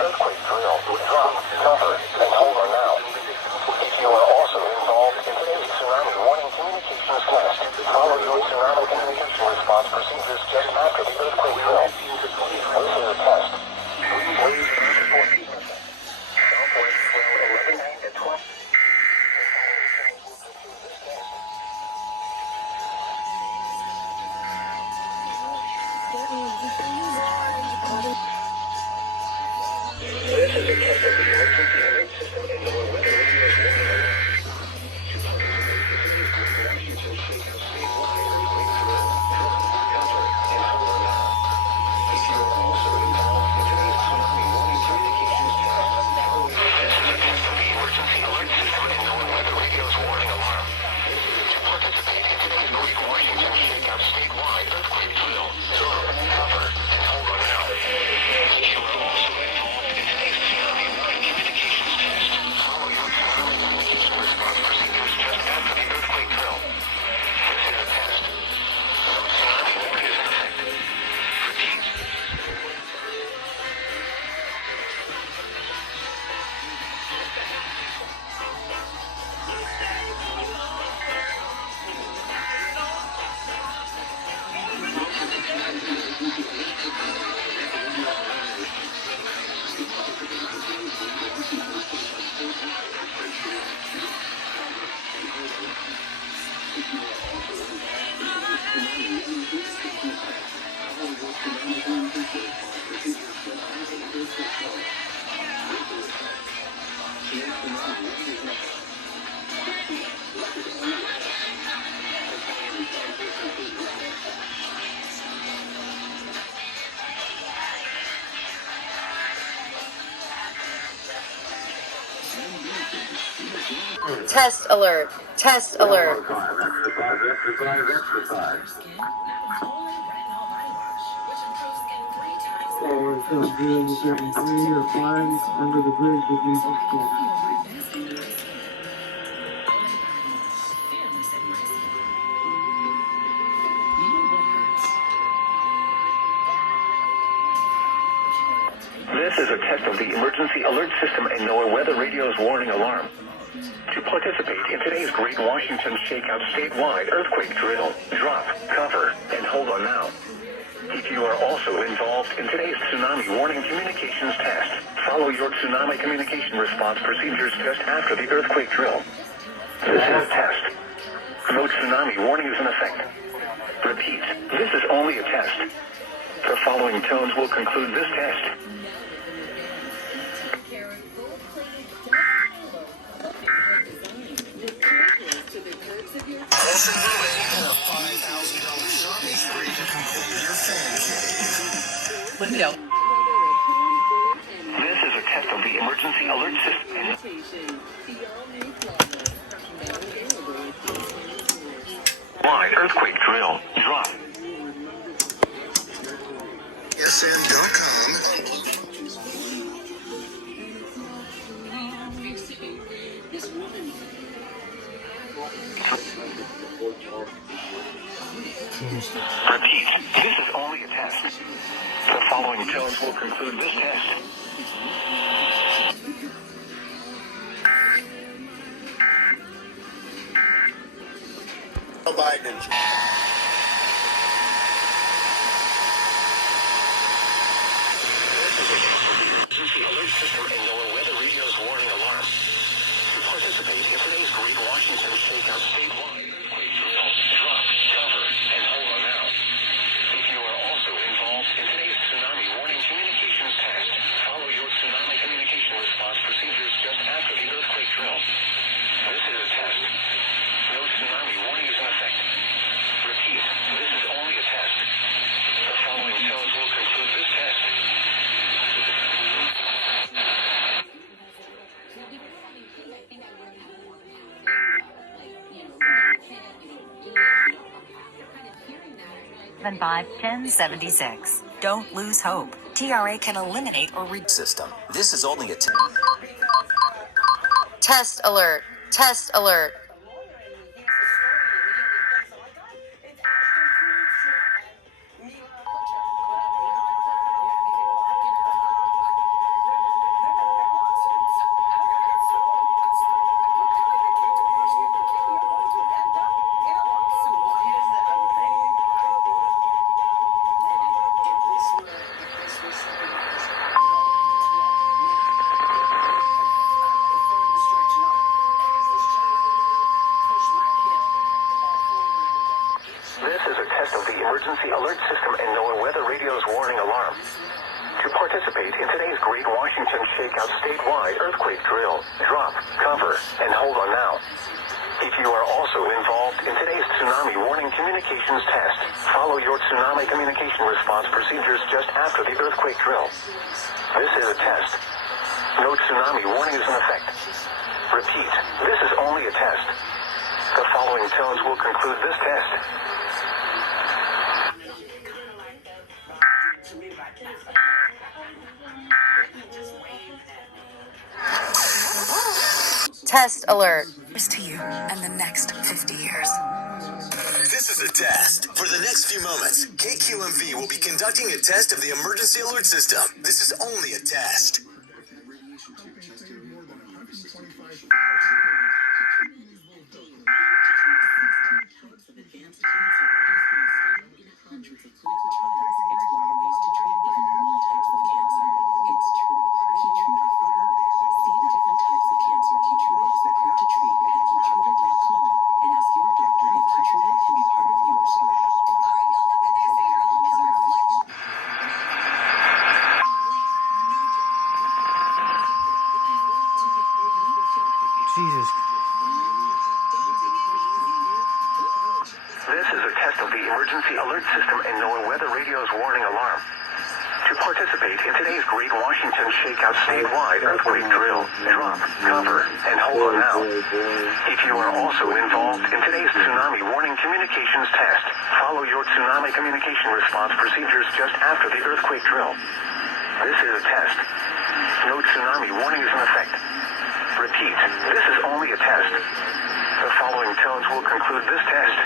earthquake drill. Drop, cover, and hold on now. If you are also involved in today's tsunami warning communications test, follow your tsunami communication response procedures just after the earthquake drill. This is a test. Waves around 14%. Southwest swell 11 at 12. This is a test of the emergency alert system and NOAA weather radio's warning alarm. To participate in today's Great Washington Shakeout statewide earthquake drill, drop, cover, and hold on now. If you are also involved in today's tsunami warning communications test, follow your test of the emergency alert system and NOAA weather radio's warning alarm. To participate in today's Great Washington Shakeout statewide earthquake drill, drop, cover, and hold on now. If you are also involved in today's tsunami warning communications test, follow your tsunami communication response procedures just after the earthquake drill. This is a test. No tsunami warning is in effect. Repeat. Test alert. Test alert. Under the bridge between This is a test of the emergency alert system and NOAA weather radio's warning alarm. To participate in today's Great Washington Shakeout statewide earthquake drill, drop, cover, and hold on now. If you are also involved in today's tsunami warning communications test, follow your tsunami communication response procedures just after the earthquake drill. This is a test. No tsunami warning is in effect. Repeat, this is only a test. The following tones will conclude this test. Window. This is a test of the emergency alert system. Wide earthquake drill. Drop. EAS-The.com. Repeat, this is only a test. The following tones will conclude this test. Biden. Emergency alert system and NOAA weather radio's warning alarm. To participate in today's Great Washington Shakeout statewide earthquake drill, drop, cover, and hold on now. If you are also involved in today's tsunami warning communications test, follow your tsunami communication response procedures just after the earthquake drill. This is a test. No tsunami warning is in effect. Repeat, this is only a test. The following tones will conclude this test. Then 5-10-76. Don't lose hope. TRA can eliminate or reduce system. This is only a test. Test alert. Test alert. Emergency Alert System and NOAA Weather Radio's warning alarm. To participate in today's Great Washington Shakeout statewide earthquake drill, drop, cover, and hold on now. If you are also involved in today's tsunami warning communications test, follow your tsunami communication response procedures just after the earthquake drill. This is a test. No tsunami warning is in effect. Repeat, this is only a test. The following tones will conclude this test. Test alert. Here's to you and the next 50 years. This is a test. For the next few moments, KQMV will be conducting a test of the emergency alert system. This is only a test. Jesus. This is a test of the Emergency Alert System and NOAA Weather Radio's warning alarm. To participate in today's Great Washington Shakeout statewide earthquake drill, drop, cover, and hold on now. If you are also involved in today's tsunami warning communications test, follow your tsunami communication response procedures just after the earthquake drill. This is a test. No tsunami warning is in effect. Repeat, this is only a test. The following tones will conclude this test.